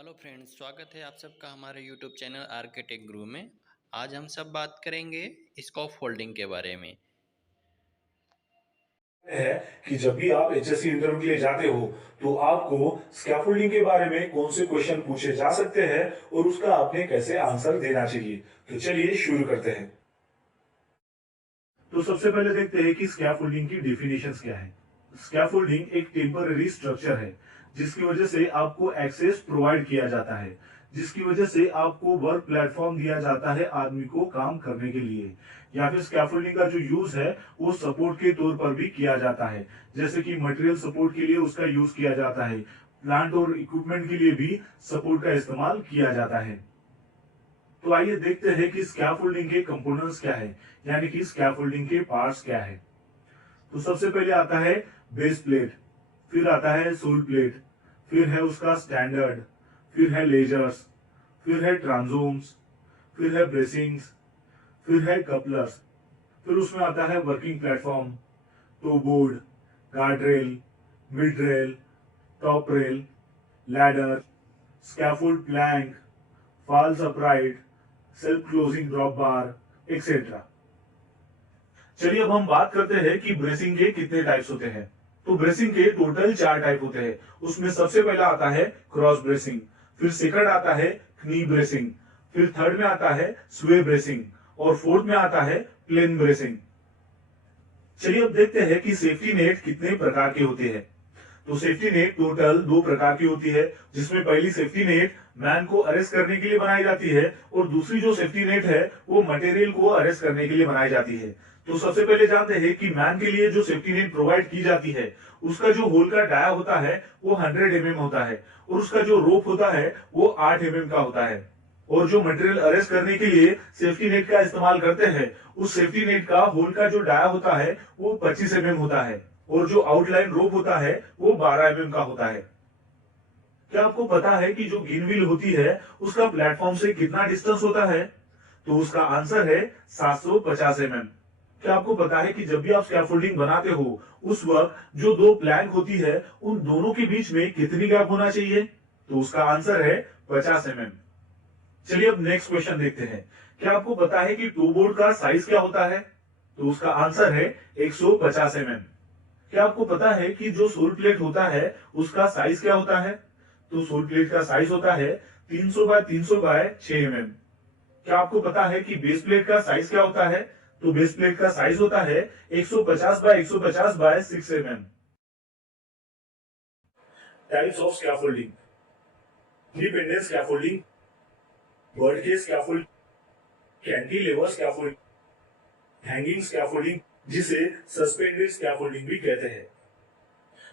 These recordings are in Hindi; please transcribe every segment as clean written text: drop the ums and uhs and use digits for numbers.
हेलो फ्रेंड्स, स्वागत है आप सबका हमारे यूट्यूब चैनल आर्किटेक्ट गुरु में। आज हम सब बात करेंगे स्कॉफ फोल्डिंग के बारे में। है कि जब भी आप एचएससी इंटरव्यू के लिए जाते हो तो आपको स्कैफोल्डिंग के बारे में कौन से क्वेश्चन पूछे जा सकते हैं और उसका आपने कैसे आंसर देना चाहिए। तो चलिए शुरू करते हैं। तो सबसे पहले देखते हैं कि स्कैफोल्डिंग की डेफिनेशंस क्या है। स्कैफोल्डिंग एक टेम्पररी स्ट्रक्चर है जिसकी वजह से आपको एक्सेस प्रोवाइड किया जाता है, जिसकी वजह से आपको वर्क प्लेटफॉर्म दिया जाता है आदमी को काम करने के लिए। या फिर स्कैफोल्डिंग का जो यूज है वो सपोर्ट के तौर पर भी किया जाता है, जैसे कि मटेरियल सपोर्ट के लिए उसका यूज किया जाता है, प्लांट और इक्विपमेंट के लिए भी सपोर्ट का इस्तेमाल किया जाता है। तो आइए देखते हैं कि स्कैफोल्डिंग के कंपोनेंट्स क्या है, यानी कि स्कैफोल्डिंग के पार्ट्स क्या है। तो सबसे पहले आता है बेस प्लेट, फिर आता है सोल प्लेट, फिर है उसका स्टैंडर्ड, फिर है लेजर्स, फिर है ट्रांसोम्स, फिर है ब्रेसिंग्स, फिर है कपलर्स, फिर उसमें आता है working platform, toe board, guard rail, mid rail, top rail, ladder, scaffold plank, false upright, self closing drop bar, etcetera. चलिए अब हम बात करते हैं कि ब्रेसिंग के कितने टाइप्स होते हैं। तो ब्रेसिंग के टोटल 4 टाइप होते हैं। उसमें सबसे पहला आता है क्रॉस ब्रेसिंग, फिर सेकंड आता है नी ब्रेसिंग, फिर थर्ड में आता है स्वे ब्रेसिंग और फोर्थ में आता है प्लेन ब्रेसिंग। चलिए अब देखते हैं कि सेफ्टी नेट कितने प्रकार के होते हैं। तो सेफ्टी नेट टोटल 2 प्रकार की होती है, जिसमें पहली सेफ्टी नेट मैन को अरेस्ट करने के लिए बनाई जाती है और दूसरी जो सेफ्टी नेट है वो मटेरियल को अरेस्ट करने के लिए बनाई जाती है। तो सबसे पहले जानते हैं कि मैन के लिए जो सेफ्टी नेट प्रोवाइड की जाती है उसका जो होल का डाया होता है वो 100 mm होता है और उसका जो रोप होता है वो 8 mm का होता है। और जो मटेरियल अरेस्ट करने के लिए सेफ्टी नेट का इस्तेमाल करते हैं उस सेफ्टी नेट का होल का जो डाया होता है वो 25 mm होता है और जो आउटलाइन रोप होता है वो 12 mm का होता है। क्या आपको पता है कि जो गिन व्हील होती है उसका प्लेटफॉर्म से कितना डिस्टेंस होता है? तो उसका आंसर है 750 mm। क्या आपको पता है कि जब भी आप स्कैफोल्डिंग बनाते हो उस वक्त जो 2 प्लैंक होती है उन दोनों के बीच में कितनी गैप होना चाहिए? तो उसका आंसर है 50 mm। चलिए अब नेक्स्ट क्वेश्चन देखते हैं। क्या आपको पता है कि टू बोर्ड का साइज क्या होता है? तो उसका आंसर है 150 mm। क्या आपको पता है कि जो सोल प्लेट होता है उसका साइज क्या होता है? तो सोल प्लेट का साइज होता है 300 बाय 300 बाय 6 mm। क्या आपको पता है कि बेस प्लेट का साइज क्या होता है? तो बेस प्लेट का साइज होता है 150 by 150 by 6 mm। Types of scaffolding: independent scaffolding, bird cage scaffolding, cantilever scaffolding, hanging scaffolding जिसे सस्पेंडेड स्कैफोल्डिंग भी कहते हैं,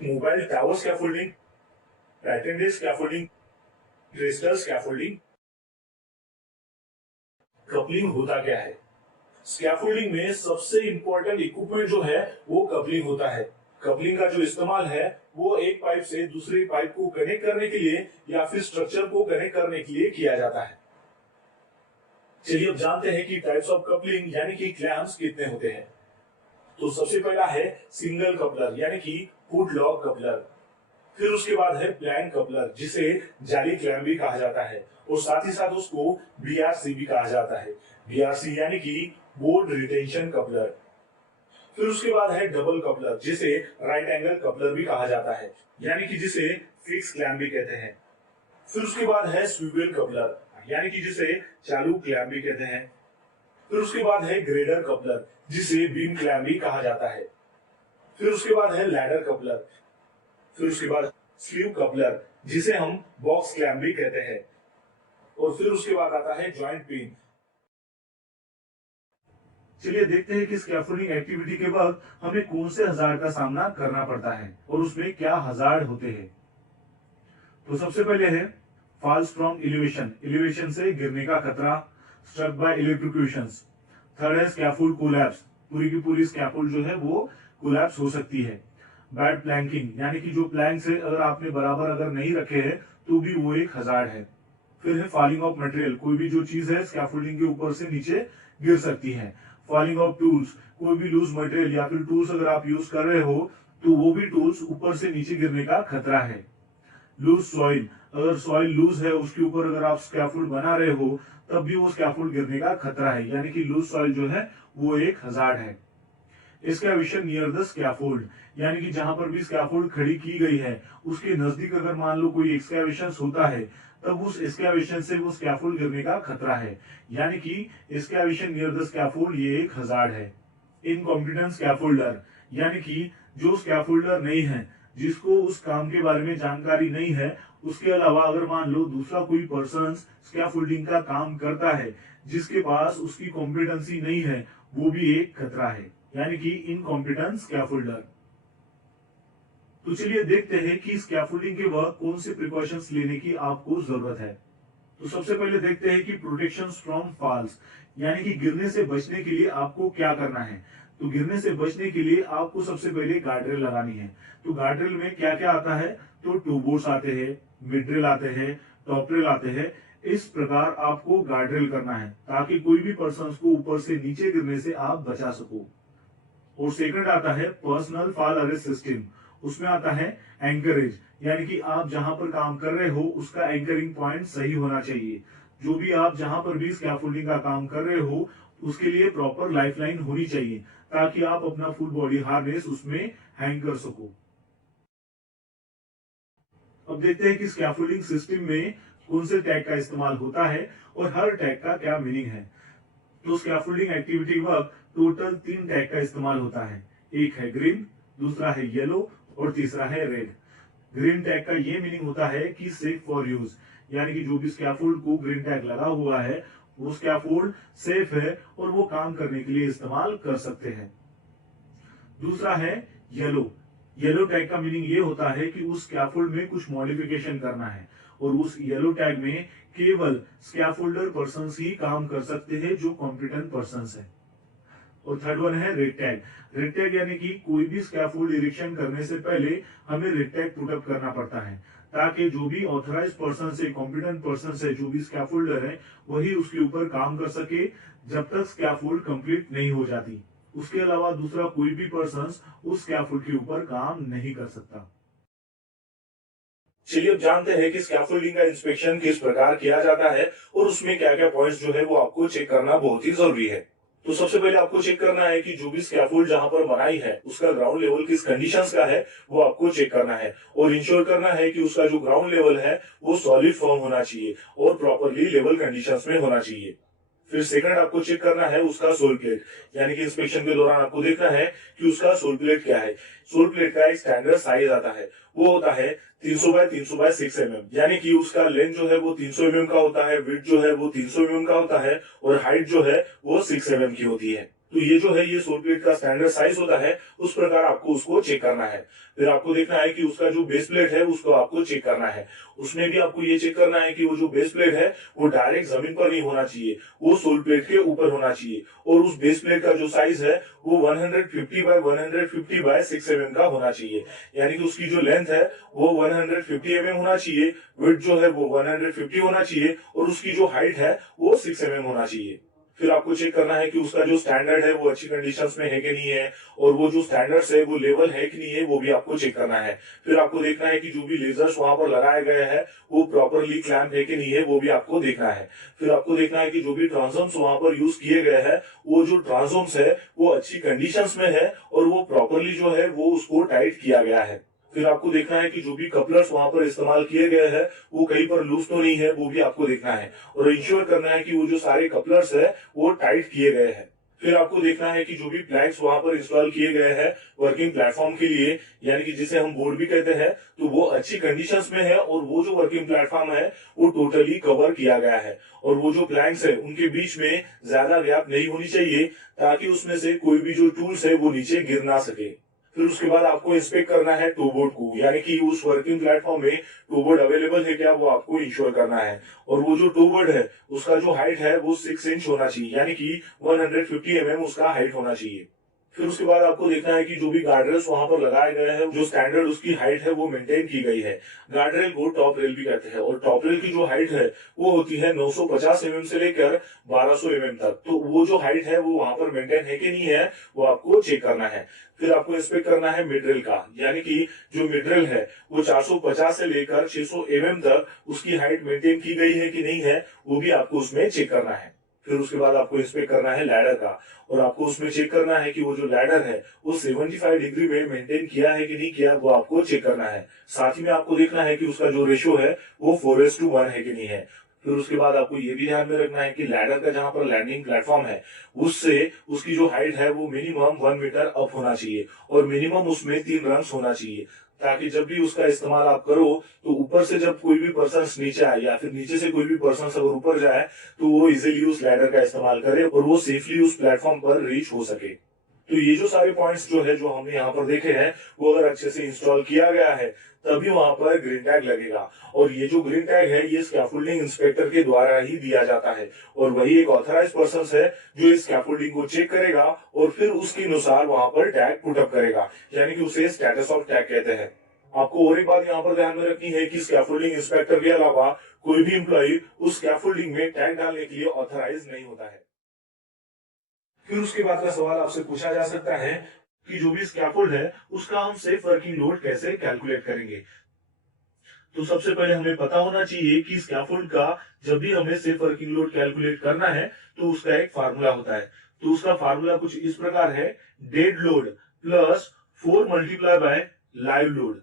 mobile tower scaffolding, patented scaffolding, crystal scaffolding. Coupling होता क्या है? स्कैफोल्डिंग में सबसे इंपॉर्टेंट इक्विपमेंट जो है वो कपलिंग होता है। कपलिंग का जो इस्तेमाल है वो एक पाइप से दूसरी पाइप को कनेक्ट करने के लिए या फिर स्ट्रक्चर को कनेक्ट करने के लिए किया जाता है। चलिए अब जानते हैं कि टाइप्स ऑफ कपलिंग यानी कि क्लैम्प्स कितने होते हैं। तो सबसे पहला है सिंगल कपलर यानी कि फुट लॉक कपलर, फिर उसके बाद है प्लैंक कपलर जिसे जाली क्लैम्प भी कहा जाता है और साथ ही साथ उसको बीआरसी भी कहा जाता है। बीआरसी यानी कि बोर्ड रिटेंशन कपलर। फिर उसके बाद है डबल कपलर जिसे राइट एंगल कपलर भी कहा जाता है, यानी कि जिसे फिक्स क्लैम्प भी कहते हैं। फिर उसके बाद है स्विवेल कपलर यानी कि जिसे चालू क्लैम्प भी कहते हैं। फिर उसके बाद है ग्रेडर कपलर जिसे बीम क्लैम्प भी कहा जाता है। फिर उसके बाद है लैडर कपलर। फिर उसके बाद स्लीव कपलर जिसे हम बॉक्स क्लैम्प भी कहते हैं। और फिर उसके बाद आता है जॉइंट पिन। चलिए देखते हैं कि स्कैफोल्डिंग एक्टिविटी के वक्त हमें कौन से हजार्ड का सामना करना पड़ता है और उसमें क्या हजार्ड होते हैं। तो सबसे पहले है फॉल्स फ्रॉम एलिवेशन, एलिवेशन से गिरने का खतरा, स्ट्रक बाय इलेक्ट्रोक्यूशंस। थर्ड है स्कैफोल्ड कोलैप्स, पूरी की पूरी स्कैफोल्ड जो है वो कोलैप्स हो सकती है। बैड प्लैंकिंग यानी कि जो प्लैंक से अगर आपने बराबर अगर नहीं रखे हैं तो भी वो एक हजार्ड है। फिर है फॉलिंग ऑफ मटेरियल, कोई भी जो चीज है स्कैफोल्डिंग के ऊपर से नीचे गिर सकती है। फॉलिंग ऑफ टूल्स, कोई भी लूज मटेरियल या फिर टूल्स अगर आप यूज कर रहे हो तो वो भी टूल्स ऊपर से नीचे गिरने का खतरा है। लूज सॉइल, अगर सॉइल लूज है उसके ऊपर अगर आप स्कैफोल्ड बना रहे हो तब भी वो स्कैफोल्ड गिरने का खतरा है, यानी कि लूज सॉइल जो है वो एक हजार्ड है। एक्सकैवेशन नियर द स्कैफोल्ड, यानी कि जहां पर भी स्कैफोल्ड खड़ी की गई है उसके नजदीक अगर मान लो कोई एक्सकैवेशन होता है तब उस एक्सकैवेशन से वो स्कैफोल्ड गिरने का खतरा है, यानी कि एक्सकैवेशन नियर द स्कैफोल्ड ये एक हजार्ड है। इनकॉम्पिटेंट स्कैफोल्डर, यानी कि जो स्कैफोल्डर नहीं है, जिसको उस काम के बारे में जानकारी नहीं है, उसके अलावा अगर मान लो दूसरा कोई पर्सन स्कैफोल्डिंग का काम करता है जिसके पास उसकी कॉम्पिटेंसी नहीं है, वो भी एक खतरा है, यानी कि इनकॉम्पिटेंट स्कैफोल्डर। तो चलिए देखते हैं कि स्कैफोल्डिंग के वक्त कौन से प्रिकॉशंस लेने की आपको जरूरत है। तो सबसे पहले देखते हैं कि प्रोटेक्शन फ्रॉम फॉल्स, यानी कि गिरने से बचने के लिए आपको क्या करना है। तो गिरने से बचने के लिए आपको सबसे पहले गार्डरेल लगानी है। तो गार्डरेल में क्या क्या आता है, तो टू बोर्ड्स आते हैं, मिड रेल आते हैं, टॉप रेल आते हैं। इस प्रकार आपको गार्डरेल करना है ताकि कोई भी पर्सन को ऊपर से नीचे गिरने से आप बचा सको। और सेकंड आता है पर्सनल फॉल अरेस्ट सिस्टम, उसमें आता है एंकरेज, यानी कि आप जहां पर काम कर रहे हो उसका एंकरिंग पॉइंट सही होना चाहिए। जो भी आप जहां पर भी स्कैफोल्डिंग का काम कर रहे हो उसके लिए प्रॉपर लाइफलाइन होनी चाहिए ताकि आप अपना फुल बॉडी हार्नेस उसमें हैंग कर सको। अब देखते हैं कि स्कैफोल्डिंग सिस्टम में कौन से टैग का इस्तेमाल होता है और हर टैग का क्या मीनिंग है। तो स्कैफोल्डिंग एक्टिविटी वक्त टोटल 3 टैग का इस्तेमाल होता है। एक है ग्रीन, दूसरा है येलो और तीसरा है रेड। ग्रीन टैग का ये मीनिंग होता है कि सेफ फॉर यूज, यानी कि जो भी स्कैफोल्ड को ग्रीन टैग लगा हुआ है वो स्कैफोल्ड सेफ है और वो काम करने के लिए इस्तेमाल कर सकते हैं। दूसरा है येलो। येलो टैग का मीनिंग ये होता है कि उस स्कैफोल्ड में कुछ मॉडिफिकेशन करना है और उस येलो टैग में केवल स्कैफोल्डर पर्सन ही काम कर सकते हैं जो कॉम्पिटेंट पर्सन है। और थर्ड वन है रेड टैग। रेड टैग यानी कि कोई भी स्कैफोल्ड इरेक्शन करने से पहले हमें रेड टैग पुटअप करना पड़ता है ताकि जो भी ऑथराइज पर्सन से कॉम्पिटेंट पर्सन से जो भी स्कैफोल्डर है वही उसके ऊपर काम कर सके जब तक स्कैफोल्ड कंप्लीट नहीं हो जाती। उसके अलावा दूसरा कोई भी पर्सन उस स्कैफोल्ड के ऊपर काम नहीं कर सकता। चलिए अब जानते हैं कि स्कैफोल्डिंग का इंस्पेक्शन किस प्रकार किया जाता है और उसमें क्या क्या पॉइंट्स जो है वो आपको चेक करना बहुत ही जरूरी है। तो सबसे पहले आपको चेक करना है कि जो भी स्कैफोल्ड जहां पर बनाई है उसका ग्राउंड लेवल किस कंडीशंस का है वो आपको चेक करना है और इंश्योर करना है कि उसका जो ग्राउंड लेवल है वो सॉलिड फॉर्म होना चाहिए और प्रॉपरली लेवल कंडीशंस में होना चाहिए। फिर सेकंड आपको चेक करना है उसका सोल प्लेट, यानी कि इंस्पेक्शन के दौरान आपको देखना है कि उसका सोल प्लेट क्या है। सोल प्लेट का एक स्टैंडर्ड साइज आता है, वो होता है 300 बाय 300 बाय 6 mm, यानी कि उसका लेंथ जो है वो 300 mm का होता है, विड्थ जो है वो 300 mm का होता है और हाइट जो है वो 6 mm की होती है। तो ये जो है ये सोल प्लेट का स्टैंडर्ड साइज होता है, उस प्रकार आपको उसको चेक करना है। फिर आपको देखना है कि उसका जो बेस प्लेट है उसको आपको चेक करना है। उसमें भी आपको ये चेक करना है कि वो जो बेस प्लेट है वो डायरेक्ट जमीन पर नहीं होना चाहिए, वो सोल प्लेट के ऊपर होना चाहिए और उस बेस प्लेट का जो साइज है वो 150 बाय 150 बाय 6 mm का होना चाहिए, यानी कि उसकी जो लेंथ है वो 150 mm होना चाहिए, विड्थ जो है वो 150 होना चाहिए और उसकी जो हाइट है वो 6 mm होना चाहिए। फिर आपको चेक करना है कि उसका जो स्टैंडर्ड है वो अच्छी कंडीशंस में है कि नहीं है और वो जो स्टैंडर्ड्स है वो लेवल है कि नहीं है वो भी आपको चेक करना है। फिर आपको देखना है कि जो भी लेजर्स वहां पर लगाए गए हैं वो प्रॉपरली क्लैंप है कि नहीं है वो भी आपको देखना है। फिर आपको देखना है कि जो भी ट्रांसोम्स वहां पर यूज किए गए हैं वो जो ट्रांसोम्स है वो अच्छी कंडीशंस में है और वो प्रॉपरली जो है वो उसको टाइट किया गया है। फिर आपको देखना है कि जो भी कपलर्स वहां पर इस्तेमाल किए गए हैं वो कहीं पर लूज तो नहीं है वो भी आपको देखना है और इंश्योर करना है कि वो जो सारे कपलर्स है वो टाइट किए गए हैं। फिर आपको देखना है कि जो भी प्लैंक्स वहां पर इंस्टॉल किए गए हैं वर्किंग प्लेटफॉर्म के लिए, यानी कि जिसे हम बोर्ड भी कहते हैं, तो वो अच्छी कंडीशंस में है और वो जो वर्किंग प्लेटफॉर्म है वो टोटली कवर किया गया है और वो जो प्लैंक्स है उनके बीच में ज्यादा गैप नहीं होनी चाहिए ताकि उसमें से कोई भी जो टूल्स है वो नीचे गिर ना सके। फिर उसके बाद आपको इंस्पेक्ट करना है टू बोर्ड को, यानी कि उस वर्किंग प्लेटफॉर्म में टू बोर्ड अवेलेबल है क्या वो आपको इंश्योर करना है और वो जो टू बोर्ड है उसका जो हाइट है वो 6 इंच होना चाहिए, यानी कि 150 mm उसका हाइट होना चाहिए। फिर उसके बाद आपको देखना है कि जो भी गार्डरेल्स वहां पर लगाए गए हैं, जो स्टैंडर्ड उसकी हाइट है वो मेंटेन की गई है। गार्डरेल को टॉप रेल भी कहते हैं और टॉप रेल की जो हाइट है वो होती है 950 mm से लेकर 1200 mm तक। तो वो जो हाइट है वो वहां पर मेंटेन है कि नहीं है वो आपको चेक करना है। फिर आपको इंस्पेक्ट करना है मिड रेल का, यानी कि जो मिड रेल है वो 450 से लेकर 600 mm तक उसकी हाइट मेंटेन की गई है कि नहीं है, वो भी आपको उसमें चेक करना है। फिर उसके बाद आपको इंस्पेक्ट करना है लैडर का, और आपको उसमें चेक करना है कि वो जो लैडर है वो 75 डिग्री में मेंटेन किया है कि नहीं किया, वो आपको चेक करना है। साथ ही में आपको देखना है कि उसका जो रेशियो है वो 4:1 है कि नहीं है। फिर उसके बाद आपको ये भी ध्यान में रखना है कि लैडर का जहां पर लैंडिंग प्लेटफॉर्म है उससे उसकी जो हाइट है वो मिनिमम 1 मीटर अप होना चाहिए, और मिनिमम उसमें 3 रंग्स होना चाहिए, ताकि जब भी उसका इस्तेमाल आप करो तो ऊपर से जब कोई भी पर्सन नीचे आए या फिर नीचे से कोई भी पर्सन अगर ऊपर जाए तो वो इजिली उस लैडर का इस्तेमाल करे और वो सेफली उस प्लेटफॉर्म पर रीच हो सके। तो ये जो सारे पॉइंट्स जो है जो हमने यहाँ पर देखे हैं वो अगर अच्छे से इंस्टॉल किया गया है तभी वहां पर ग्रीन टैग लगेगा, और ये जो ग्रीन टैग है ये स्कैफोल्डिंग इंस्पेक्टर के द्वारा ही दिया जाता है, और वही एक ऑथराइज पर्सन है जो इस स्कैफोल्डिंग को चेक करेगा और फिर उसके अनुसार वहां पर टैग पुटअप करेगा, यानी कि उसे स्टेटस ऑफ टैग कहते हैं। आपको और एक बात यहाँ पर ध्यान में रखनी है कि स्कैफोल्डिंग इंस्पेक्टर के अलावा कोई भी एम्प्लॉय उस स्कैफोल्डिंग में टैग डालने के लिए ऑथराइज नहीं होता है। फिर उसके बाद का सवाल आपसे पूछा जा सकता है कि जो भी स्कैफोल्ड है उसका हम सेफ वर्किंग लोड कैसे कैलकुलेट करेंगे। तो सबसे पहले हमें पता होना चाहिए कि स्कैफोल्ड का जब भी हमें सेफ वर्किंग लोड कैलकुलेट करना है तो उसका एक फार्मूला होता है। तो उसका फार्मूला कुछ इस प्रकार है, dead load plus 4 multiply by live load,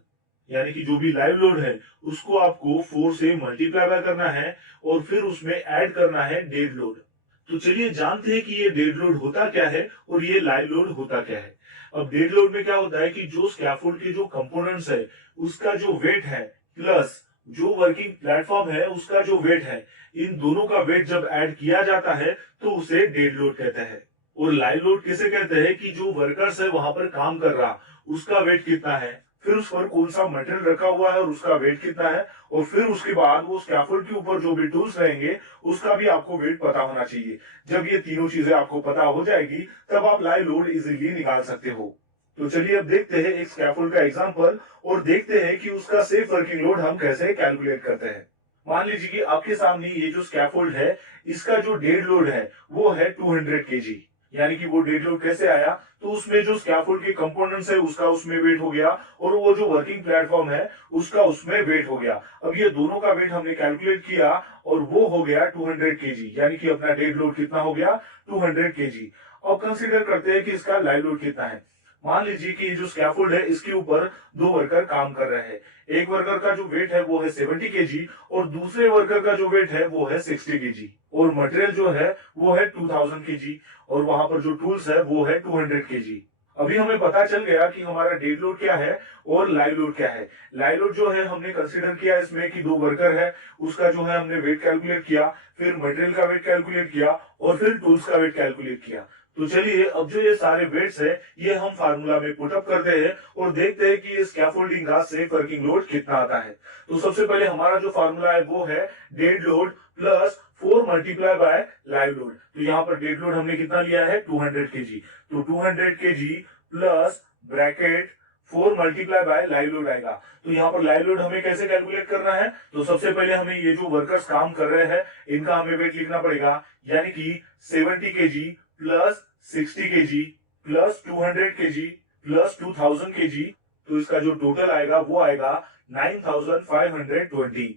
यानी कि जो भी लाइव लोड है उसको आपको 4 से मल्टीप्लाई बाय करना है और फिर उसमें ऐड करना है डेड लोड। तो चलिए जानते हैं कि ये डेड लोड होता क्या है और ये लाइव लोड होता क्या है। अब डेड लोड में क्या होता है कि जो स्कैफोल्ड के जो कंपोनेंट्स है उसका जो वेट है प्लस जो वर्किंग प्लेटफॉर्म है उसका जो वेट है, इन दोनों का वेट जब ऐड किया जाता है तो उसे डेड लोड कहते हैं। और लाइव लोड किसे कहते हैं कि जो वर्कर्स है वहां पर काम कर रहा उसका वेट कितना है, फिर उस पर कौन सा मटेरियल रखा हुआ है और उसका वेट कितना है, और फिर उसके बाद वो स्कैफोल्ड के ऊपर जो भी टूल्स रहेंगे उसका भी आपको वेट पता होना चाहिए। जब ये तीनों चीजें आपको पता हो जाएगी तब आप लाइव लोड इजीली निकाल सकते हो। तो चलिए अब देखते हैं एक स्कैफोल्ड का एग्जांपल और देखते हैं कि उसका सेफ वर्किंग लोड हम कैसे कैलकुलेट करते हैं। मान लीजिए कि आपके सामने ये जो स्कैफोल्ड है इसका जो डेड लोड है वो है 200 kg, यानी कि वो डेड लोड कैसे आया, तो उसमें जो स्कैफोल्ड के कंपोनेंट्स है उसका उसमें वेट हो गया और वो जो वर्किंग प्लेटफॉर्म है उसका उसमें वेट हो गया। अब ये दोनों का वेट हमने कैलकुलेट किया और वो हो गया 200 kg, यानी कि अपना डेड लोड कितना हो गया 200 kg। अब कंसीडर करते हैं कि इसका लाइव लोड कितना है। मान लीजिए कि ये जो स्कैफोल्ड है इसके ऊपर दो वर्कर काम कर रहे हैं। एक वर्कर का जो वेट है वो है 70 kg और दूसरे वर्कर का जो वेट है वो है 60 kg, और मटेरियल जो है वो है 2000 kg, और वहां पर जो टूल्स है वो है 200 kg। अभी हमें पता चल गया कि हमारा डेड लोड क्या है और लाइव लोड क्या है। लाइव लोड जो है हमने कंसीडर किया इसमें कि दो वर्कर है, उसका जो है हमने वेट कैलकुलेट किया, फिर मटेरियल का वेट कैलकुलेट किया और फिर टूल्स का वेट कैलकुलेट किया। तो चलिए अब जो ये सारे वेट्स है ये हम फार्मूला में पुटअप करते हैं और देखते हैं कि स्कैफोल्डिंग का सेफ वर्किंग लोड कितना आता है। तो सबसे पहले हमारा जो फार्मूला है वो है dead load plus 4 multiply by live load. तो यहाँ पर डेड लोड हमने कितना लिया है 200 kg, तो 200 kg plus bracket 4 multiply by live load आएगा। तो यहाँ पर लाइव लोड हमें कैसे कैलकुलेट करना है, तो सबसे पहले हमें ये जो वर्कर्स काम कर रहे हैं इनका हमें वेट लिखना पड़ेगा, यानी कि 70 kg plus 60 kg plus 200 kg plus 2000 kg, तो इसका जो टोटल आएगा वो आएगा 9520।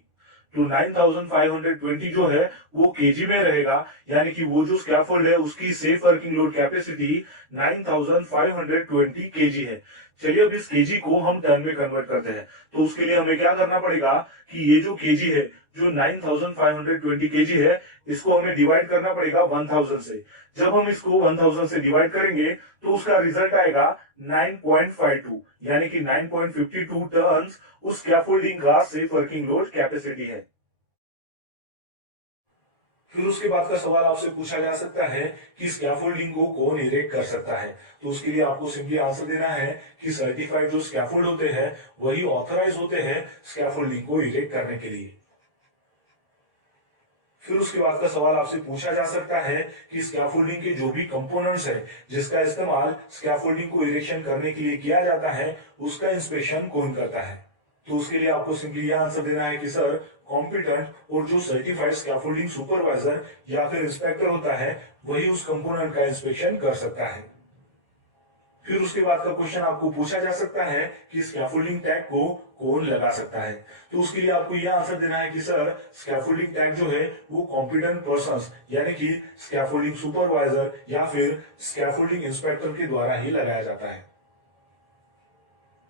तो 9520 जो है वो केजी में रहेगा, यानी कि वो जो स्कैफोल्ड है उसकी safe working load capacity 9520 KG है। चलिए अब इस केजी को हम टन में कन्वर्ट करते हैं। तो उसके लिए हमें क्या करना पड़ेगा कि ये जो केजी है जो 9520 केजी है इसको हमें डिवाइड करना पड़ेगा 1000 से। जब हम इसको 1000 से डिवाइड करेंगे तो उसका रिजल्ट आएगा 9.52, यानी कि 9.52 टन उस स्कैफोल्डिंग का सेफ वर्किंग लोड कैपेसिटी है। फिर उसके बाद का सवाल आपसे पूछा जा सकता है कि स्कैफोल्डिंग को कौन इरेक्ट कर सकता है। तो उसके लिए आपको सिंपली आंसर देना है कि सर्टिफाइड जो स्कैफोल्ड होते हैं वही ऑथराइज होते हैं स्कैफोल्डिंग को इरेक्ट करने के लिए। फिर उसके बाद का सवाल आपसे पूछा जा सकता है कि स्कैफोल्डिंग के जो भी कंपोनेंट्स है जिसका इस्तेमाल स्कैफोल्डिंग को इरेक्शन करने के लिए किया जाता है उसका इंस्पेक्शन कौन करता है। तो उसके लिए आपको सिंपली यह आंसर देना है कि सर कॉम्पिटेंट और जो सर्टिफाइड स्कैफोल्डिंग सुपरवाइजर या फिर इंस्पेक्टर होता है वही उस कंपोनेंट का इंस्पेक्शन कर सकता है। फिर उसके बाद का क्वेश्चन आपको पूछा जा सकता है कि स्कैफोल्डिंग टैग को कौन लगा सकता है। तो उसके लिए आपको यह आंसर देना है कि सर स्कैफोल्डिंग टैग जो है वो कॉम्पिटेंट पर्संस यानी कि स्कैफोल्डिंग सुपरवाइजर या फिर स्कैफोल्डिंग इंस्पेक्टर के द्वारा ही लगाया जाता है।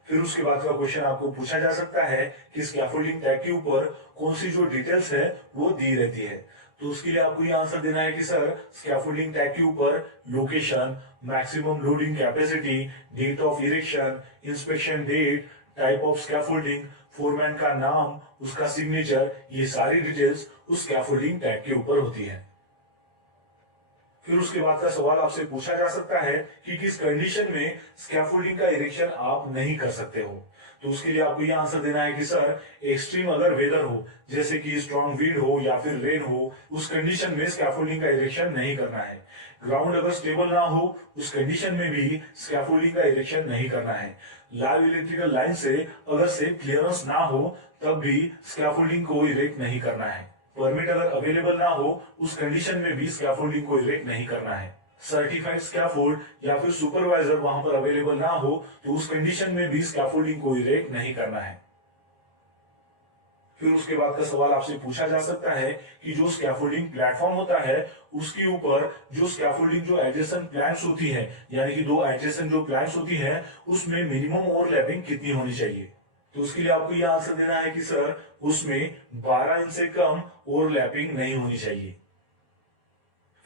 फिर उसके बाद का क्वेश्चन आपको पूछा जा सकता है कि स्कैफोल्डिंग टैग के ऊपर कौन सी जो डिटेल्स है वो दी रहती है। तो उसके लिए आपको ये आंसर देना है कि सर स्कैफोल्डिंग टैग के ऊपर location, maximum loading capacity, date of erection, inspection date, type of scaffolding, foreman का नाम, उसका सिग्नेचर, ये सारी डिटेल्स उस स्कैफोल्डिंग टैग के ऊपर होती है। फिर उसके बाद का सवाल आपसे पूछा जा सकता है कि किस कंडीशन में स्कैफोल्डिंग का इरेक्शन आप नहीं कर सकते हो। तो उसके लिए आपको यह आंसर देना है कि सर एक्सट्रीम अगर वेदर हो जैसे कि स्ट्रॉन्ग विंड हो या फिर रेन हो उस कंडीशन में स्कैफोल्डिंग का इरेक्शन नहीं करना है। ग्राउंड अगर स्टेबल ना हो उस कंडीशन में भी स्कैफोल्डिंग का इरेक्शन नहीं करना है। लाइव इलेक्ट्रिकल लाइन से अगर सेफ क्लियरेंस ना हो तब भी स्कैफोल्डिंग को इरेक्ट नहीं करना है। परमिट अगर अवेलेबल ना हो उस कंडीशन में भी स्कैफोल्डिंग को इरेक्ट नहीं करना है। सर्टिफाइड स्कैफोल्ड या फिर सुपरवाइजर वहां पर अवेलेबल ना हो तो उस कंडीशन में भी स्कैफोल्डिंग को इरेक्ट नहीं करना है। फिर उसके बाद का सवाल आपसे पूछा जा सकता है कि जो स्कैफोल्डिंग प्लेटफॉर्म होता है उसके ऊपर जो स्कैफोल्डिंग जो एडजेसेंट प्लैंक्स होती है यानी कि दो एडजेसेंट जो प्लैंक्स होती है उसमें मिनिमम ओवरलैपिंग कितनी होनी चाहिए। तो उसके लिए आपको यह आंसर देना है कि सर उसमें 12 इंच से कम ओवरलैपिंग नहीं होनी चाहिए।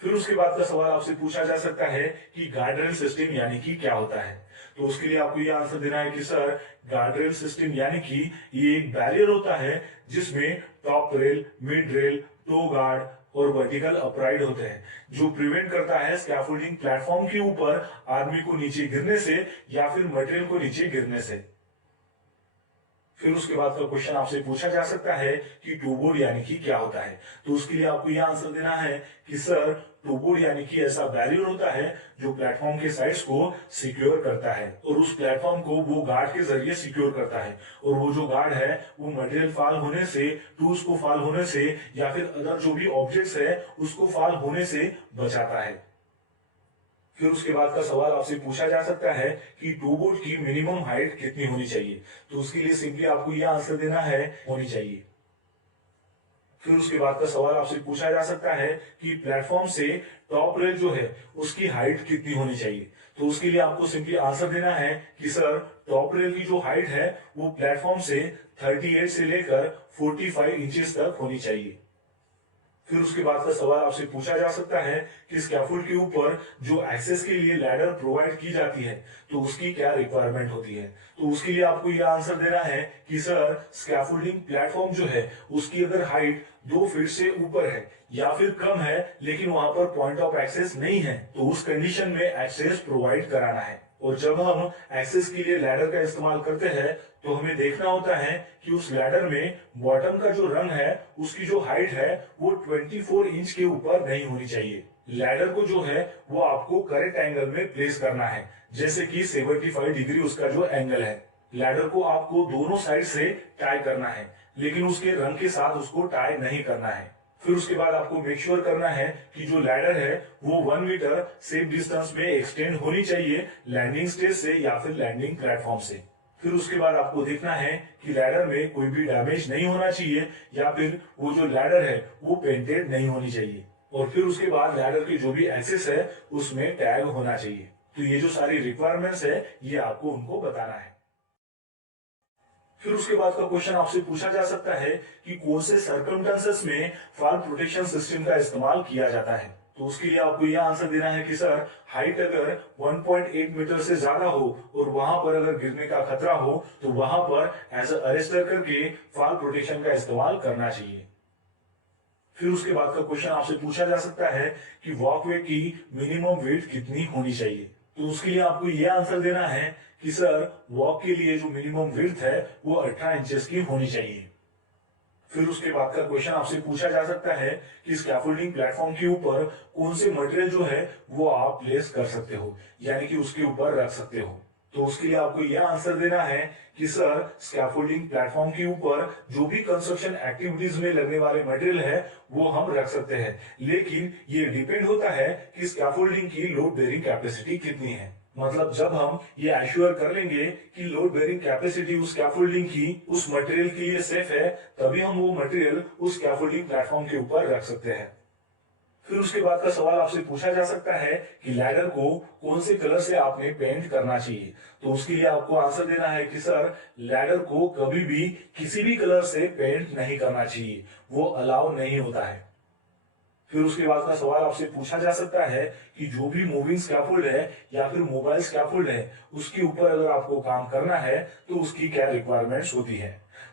फिर उसके बाद का सवाल आपसे पूछा जा सकता है कि गार्डरेल सिस्टम यानी कि क्या होता है। तो उसके लिए आपको यह आंसर देना है कि सर गार्डरेल सिस्टम यानी कि ये एक बैरियर होता है जिसमें top rail, mid rail, toe guard और वर्टिकल अपराइड होते हैं जो प्रिवेंट करता है स्कैफोल्डिंग प्लेटफॉर्म के ऊपर आदमी को नीचे गिरने से या फिर मटेरियल को नीचे गिरने से। फिर उसके बाद का क्वेश्चन आपसे पूछा जा सकता है कि टू बोर्ड यानी कि क्या होता है। तो उसके लिए आपको यह आंसर देना है कि सर टू बोर्ड यानी कि ऐसा बैरियर होता है जो प्लेटफॉर्म के साइड्स को सिक्योर करता है और उस प्लेटफॉर्म को वो गार्ड के जरिए सिक्योर करता है और वो जो गार्ड है वो मटेरियल फॉल होने से, टूल्स को फॉल होने से या फिर अदर जो भी ऑब्जेक्ट्स है उसको फॉल होने से बचाता है। फिर उसके बाद का सवाल आपसे पूछा जा सकता है कि टू बोर्ड की मिनिमम हाइट कितनी होनी चाहिए। तो उसके लिए सिंपली आपको यह आंसर देना है होनी चाहिए। फिर उसके बाद का सवाल आपसे पूछा जा सकता है कि प्लेटफॉर्म से टॉप रेल जो है उसकी हाइट कितनी होनी चाहिए। तो उसके लिए आपको सिंपली आंसर देना है कि सर टॉप रेल की जो हाइट है वो प्लेटफॉर्म से 38 से लेकर 45 इंचेस तक होनी चाहिए। फिर उसके बाद का सवाल आपसे पूछा जा सकता है कि स्कैफोल्ड के ऊपर जो एक्सेस के लिए लैडर प्रोवाइड की जाती है तो उसकी क्या रिक्वायरमेंट होती है। तो उसके लिए आपको यह आंसर देना है कि सर स्कैफोल्डिंग प्लेटफॉर्म जो है उसकी अगर हाइट 2 फीट से ऊपर है या फिर कम है लेकिन वहां पर पॉइंट ऑफ एक्सेस नहीं है तो उस कंडीशन में एक्सेस प्रोवाइड कराना है। और जब हम एक्सेस के लिए लैडर का इस्तेमाल करते हैं तो हमें देखना होता है कि उस लैडर में बॉटम का जो रंग है उसकी जो हाइट है वो 24 इंच के ऊपर नहीं होनी चाहिए। लैडर को जो है वो आपको करेक्ट एंगल में प्लेस करना है जैसे कि 75 डिग्री उसका जो एंगल है। लैडर को आपको दोनों साइड से टाई करना है लेकिन उसके रंग के साथ उसको टाई नहीं करना है। फिर उसके बाद आपको मेक श्योर करना है कि जो लैडर है वो 1 मीटर सेफ डिस्टेंस में एक्सटेंड होनी चाहिए लैंडिंग स्टेज से या फिर लैंडिंग प्लेटफॉर्म से। फिर उसके बाद आपको देखना है कि लैडर में कोई भी डैमेज नहीं होना चाहिए या फिर वो जो लैडर है वो पेंटेड नहीं होनी चाहिए। और फिर उसके बाद लैडर की जो भी एक्सेस है उसमें टैग होना चाहिए। तो ये जो सारी रिक्वायरमेंट्स है ये आपको उनको बताना है। फिर उसके बाद का क्वेश्चन आपसे पूछा जा सकता है कि कौन से सर्कमस्टेंसेस में फॉल प्रोटेक्शन सिस्टम का इस्तेमाल किया जाता है। तो उसके लिए आपको यह आंसर देना है कि सर हाइट अगर 1.8 मीटर से ज्यादा हो और वहां पर अगर गिरने का खतरा हो तो वहां पर एज अरेस्टर करके फॉल प्रोटेक्शन का इस्तेमाल करना चाहिए। फिर उसके बाद का क्वेश्चन आपसे पूछा जा सकता है कि वॉकवे की मिनिमम वेट कितनी होनी चाहिए। तो उसके लिए आपको यह आंसर देना है कि सर वॉक के लिए जो मिनिमम विड्थ है वो 18 इंचेस की होनी चाहिए। फिर उसके बाद का क्वेश्चन आपसे पूछा जा सकता है कि स्कैफोल्डिंग प्लेटफॉर्म के ऊपर कौन से मटेरियल जो है वो आप प्लेस कर सकते हो, यानी कि उसके ऊपर रख सकते हो। तो उसके लिए आपको यह आंसर देना है कि सर स्कैफोल्डिंग प्लेटफॉर्म के ऊपर जो भी कंस्ट्रक्शन एक्टिविटीज में लगने वाले मटेरियल है वो हम रख सकते हैं, लेकिन ये डिपेंड होता है कि स्कैफोल्डिंग की लोड बेयरिंग कैपेसिटी कितनी है। मतलब जब हम ये एश्योर कर लेंगे कि लोड बेयरिंग कैपेसिटी उस स्कैफोल्डिंग की उस मटेरियल के लिए सेफ है, तभी हम वो मटेरियल उस स्कैफोल्डिंग प्लेटफॉर्म के ऊपर रख सकते हैं। फिर उसके बाद का सवाल आपसे पूछा जा सकता है कि लैडर को कौन से कलर से आपने पेंट करना चाहिए। तो उसके लिए आपको आंसर देना है कि सर लैडर को कभी भी किसी भी कलर से पेंट नहीं करना चाहिए, वो अलाउ नहीं होता है। फिर उसके बाद का सवाल आपसे पूछा जा सकता है कि जो भी मूविंग स्कैफोल्ड है या फिर मोबाइल स्कैफोल्ड है उसके ऊपर अगर आपको काम करना है तो उसकी क्या रिक्वायरमेंट्स होती है।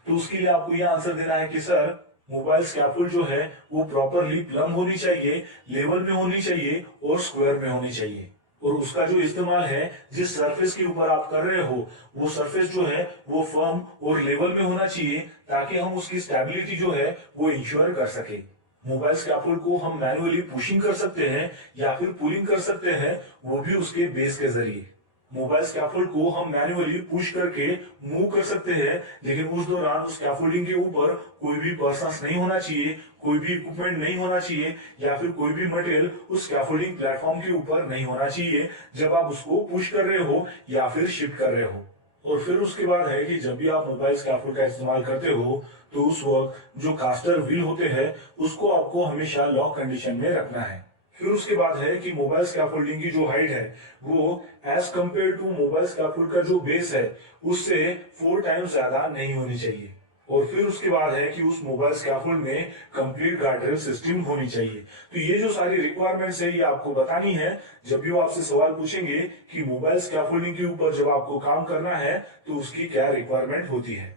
तो उसके लिए आपको यह आंसर देना है कि सर मोबाइल स्कैफोल्ड जो है वो प्रॉपरली प्लम होनी चाहिए, लेवल में होनी चाहिए और स्क्वायर में होनी चाहिए। और उसका जो इस्तेमाल है जिस सरफेस के ऊपर आप कर रहे हो वो सरफेस जो है वो फर्म और लेवल में होना चाहिए, ताकि हम उसकी स्टेबिलिटी जो है वो इंश्योर कर सके। मोबाइल स्कैफोल्ड को हम मैनुअली पुशिंग कर सकते हैं या फिर पुलिंग कर सकते हैं, वो भी उसके बेस के जरिए। मोबाइल स्कैफोल्ड को हम मैनुअली पुश करके मूव कर सकते हैं, लेकिन उस दौरान उस स्कैफोल्डिंग के ऊपर कोई भी पर्सन नहीं होना चाहिए, कोई भी इक्विपमेंट नहीं होना चाहिए या फिर कोई भी मटेरियल उस स्कैफोल्डिंग प्लेटफॉर्म के ऊपर नहीं होना चाहिए जब आप उसको पुश कर रहे हो या फिर शिफ्ट कर रहे हो। और फिर उसके बाद है कि जब भी आप मोबाइल स्कैफोल्ड का इस्तेमाल करते हो तो उस वक्त जो कास्टर व्हील होते हैं उसको आपको हमेशा लॉक कंडीशन में रखना है। फिर उसके बाद है कि मोबाइल स्कैफोल्डिंग की जो हाइट है वो as compare to mobile scaffold का जो बेस है उससे 4 टाइम्स ज्यादा नहीं होनी चाहिए। और फिर उसके बाद है कि उस मोबाइल स्कैफोल्ड में कंप्लीट गार्डरेल सिस्टम होनी चाहिए। तो ये जो सारी रिक्वायरमेंट्स है ये आपको बतानी है जब भी वो आपसे सवाल पूछेंगे कि मोबाइल स्कैफोल्डिंग के ऊपर जब आपको काम करना है तो उसकी क्या रिक्वायरमेंट होती है।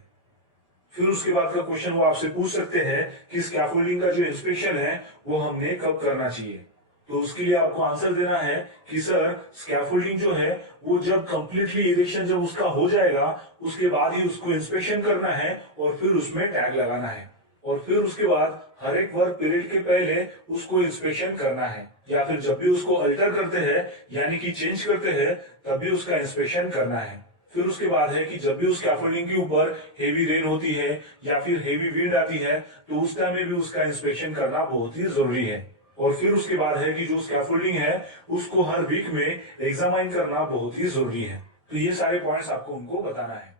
फिर उसके बाद का क्वेश्चन वो आपसे पूछ सकते हैं कि स्कैफोल्डिंग का जो इंस्पेक्शन है वो हमने कब करना चाहिए। तो उसके लिए आपको आंसर देना है कि सर स्कैफोल्डिंग जो है वो जब कंप्लीटली इरेक्शन जब उसका हो जाएगा उसके बाद ही उसको इंस्पेक्शन करना है और फिर उसमें टैग लगाना है। और फिर उसके बाद हर एक वर्क पीरियड के पहले उसको इंस्पेक्शन करना है, या फिर जब भी उसको अल्टर करते हैं यानी कि चेंज करते हैं तब भी उसका इंस्पेक्शन करना है। फिर उसके बाद है कि जब भी उस स्कैफोल्डिंग के ऊपर हेवी रेन होती है या फिर हेवी विंड आती है तो उस टाइम में भी उसका इंस्पेक्शन करना बहुत ही जरूरी है। और फिर उसके बाद है कि जो स्कैफोल्डिंग है उसको हर वीक में एग्जामाइन करना बहुत ही जरूरी है। तो ये सारे पॉइंट्स आपको उनको बताना है।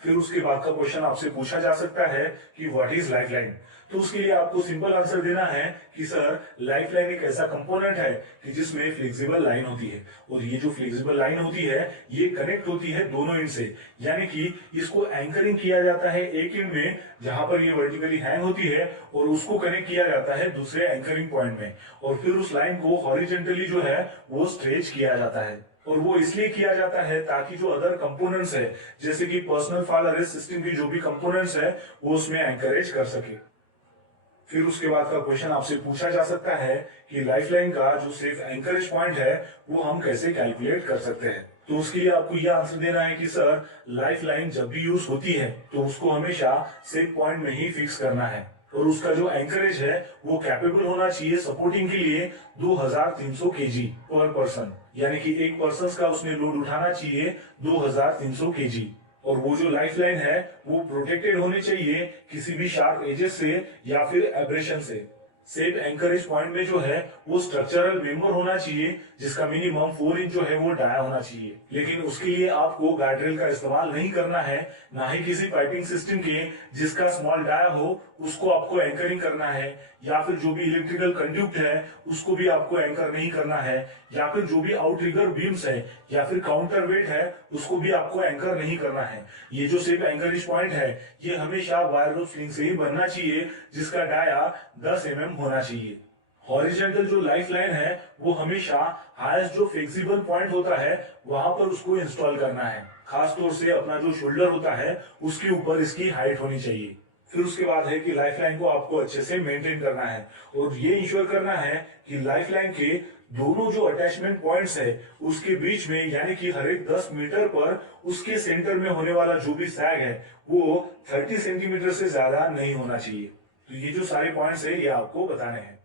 फिर उसके बाद का क्वेश्चन आपसे पूछा जा सकता है कि व्हाट इज लाइफलाइन। तो उसके लिए आपको सिंपल आंसर देना है कि सर लाइफलाइन एक ऐसा कंपोनेंट है कि जिसमें फ्लेक्सिबल लाइन होती है, और ये जो फ्लेक्सिबल लाइन होती है ये कनेक्ट होती है दोनों एंड से, यानी कि इसको एंकरिंग किया जाता है एक एंड में जहां पर ये वर्टिकली हैंग होती है और उसको कनेक्ट किया जाता है दूसरे एंकरिंग पॉइंट में, और फिर उस लाइन को हॉरिजेंटली जो है वो स्ट्रेच किया जाता है। और वो इसलिए किया जाता है ताकि जो अदर कंपोनेंट्स है जैसे कि पर्सनल फाल अरेस्ट सिस्टम की जो भी कंपोनेंट्स है वो उसमें एंकरेज कर सके। फिर उसके बाद का क्वेश्चन आपसे पूछा जा सकता है कि लाइफलाइन का जो सेफ एंकरेज पॉइंट है वो हम कैसे कैलकुलेट कर सकते हैं। तो उसके लिए आपको यह आंसर देना है कि सर लाइफलाइन जब भी यूज होती है तो उसको हमेशा सेफ पॉइंट में ही फिक्स करना है, और उसका जो एंकरेज है वो कैपेबल होना चाहिए सपोर्टिंग के लिए 2300 केजी पर पर्सन, यानी कि एक पर्सन का उसमें लोड उठाना चाहिए 2300 केजी। और वो जो लाइफलाइन है वो प्रोटेक्टेड होनी चाहिए किसी भी शार्प एजेस से या फिर एब्रेशन से। सेफ एंकरेज पॉइंट में जो है वो स्ट्रक्चरल मेंबर होना चाहिए जिसका मिनिमम 4 इंच जो है वो डाया होना चाहिए, लेकिन उसके लिए आपको गार्डरेल का इस्तेमाल नहीं करना है, ना ही किसी पाइपिंग सिस्टम के जिसका स्मॉल डाया हो उसको आपको एंकरिंग करना है, या फिर जो भी इलेक्ट्रिकल कंड्यूक्ट है उसको भी आपको एंकर नहीं करना है, या फिर जो भी आउटरिगर बीम्स है या फिर काउंटर वेट है उसको भी आपको एंकर नहीं करना है। ये जो सेफ एंकरेज पॉइंट है ये हमेशा वायर रोप स्लिंग से ही बनना चाहिए जिसका डाया 10 mm होना चाहिए। हॉरिजेंटल जो लाइफ लाइन है वो हमेशा हाईएस्ट जो फ्लेक्सिबल पॉइंट होता है वहां पर उसको इंस्टॉल करना है, खासतौर से अपना जो शोल्डर होता है उसके ऊपर इसकी हाइट होनी चाहिए। फिर उसके बाद है कि लाइफलाइन को आपको अच्छे से मेंटेन करना है और ये इंश्योर करना है कि लाइफलाइन के दोनों जो अटैचमेंट पॉइंट्स है उसके बीच में यानी कि हर एक 10 मीटर पर उसके सेंटर में होने वाला जो भी सैग है वो 30 सेंटीमीटर से ज्यादा नहीं होना चाहिए। तो ये जो सारे पॉइंट्स है ये आपको बताने हैं।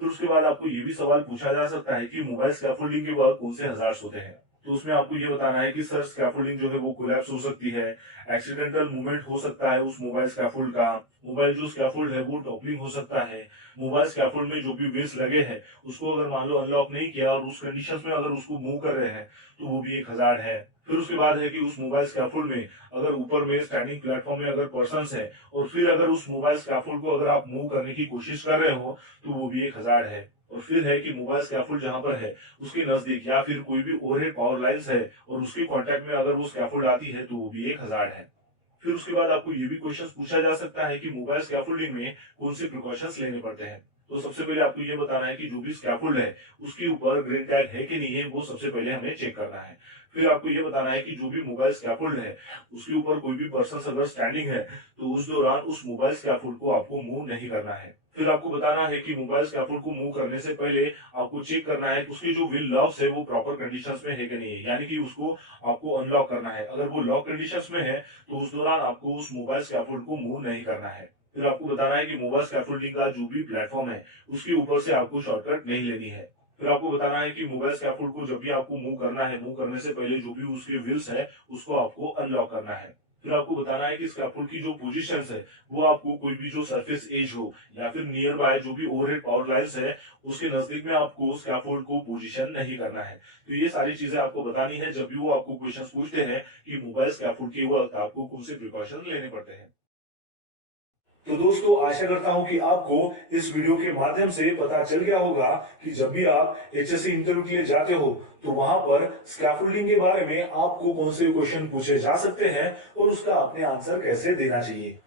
फिर उसके बाद आपको ये भी सवाल पूछा जा सकता है कि मोबाइल स्कैफोल्डिंग के बाद कौन से हजार्ड्स होते हैं। तो उसमें आपको ये बताना है कि सर स्कैफोल्डिंग जो है वो कोलैप्स हो सकती है, एक्सीडेंटल मूवमेंट हो सकता है उस मोबाइल स्कैफोल्ड का, मोबाइल जो स्कैफोल्ड है वो टॉपलिंग हो सकता है, मोबाइल स्कैफोल्ड में जो भी व्हील्स लगे हैं उसको अगर मान लो अनलॉक नहीं किया और उस कंडीशन में अगर उसको मूव कर रहे हैं तो वो भी एक हजार्ड है। फिर उसके बाद है कि उस मोबाइल स्कैफोल्ड में अगर ऊपर में स्टैंडिंग प्लेटफॉर्म में अगर पर्सन है और फिर अगर उस मोबाइल स्कैफोल्ड को अगर आप मूव करने की कोशिश कर रहे हो तो वो भी एक हजार्ड है। और फिर है कि मोबाइल स्कैफोल्ड जहां पर है उसके नजदीक या फिर कोई भी ओवरहेड पावर लाइंस है और उसके कांटेक्ट में अगर वो स्कैफोल्ड आती है तो वो भी एक हजार्ड है। फिर उसके बाद आपको ये भी क्वेश्चन पूछा जा सकता है कि मोबाइल स्कैफोल्डिंग में कौन से प्रिकॉशंस लेने पड़ते हैं। तो सबसे पहले आपको ये बताना है कि जो भी स्कैफोल्ड है उसके ऊपर ग्रीन टैग है कि नहीं है वो सबसे पहले हमें चेक करना है। फिर आपको ये बताना है कि जो भी मोबाइल स्कैफोल्ड है उसके ऊपर कोई भी पर्सन अगर स्टैंडिंग है तो उस दौरान उस मोबाइल स्कैफोल्ड को आपको मूव नहीं करना है। फिर आपको बताना है कि मोबाइल स्कैफोल्ड को मूव करने से पहले आपको चेक करना है कि उसके जो व्हील लॉक्स है वो प्रॉपर कंडीशंस में है कि नहीं है, यानी कि उसको आपको अनलॉक करना है। अगर वो लॉक कंडीशंस में है तो उस दौरान आपको उस मोबाइल स्कैफोल्ड को मूव नहीं करना है। फिर आपको बताना है कि मोबाइल स्कैफोल्डिंग का जो भी प्लेटफॉर्म है उसके ऊपर से आपको शॉर्टकट नहीं लेनी है। फिर आपको बताना है कि मोबाइल स्कैफोल्ड को जब भी आपको मूव करना है, मूव करने से पहले जो भी उसके व्हील्स है उसको आपको अनलॉक करना है। फिर आपको बताना है कि स्कैफोल्ड की जो पोजीशंस है वो आपको कोई भी जो सरफेस एज हो या फिर नियर बाय जो भी ओवरहेड पावर लाइंस है उसके नजदीक में आपको स्कैफोल्ड को पोजीशन नहीं करना है। तो ये सारी चीजें आपको बतानी है जब भी वो आपको क्वेश्चंस पूछते हैं कि मोबाइल स्कैफोल्ड के वक्त आपको कौन से प्रिकॉशन लेने पड़ते हैं। तो दोस्तों आशा करता हूं कि आपको इस वीडियो के माध्यम से पता चल गया होगा कि जब भी आप एचएससी इंटरव्यू के लिए जाते हो तो वहां पर स्कैफोल्डिंग के बारे में आपको कौन से क्वेश्चन पूछे जा सकते हैं और उसका अपने आंसर कैसे देना चाहिए।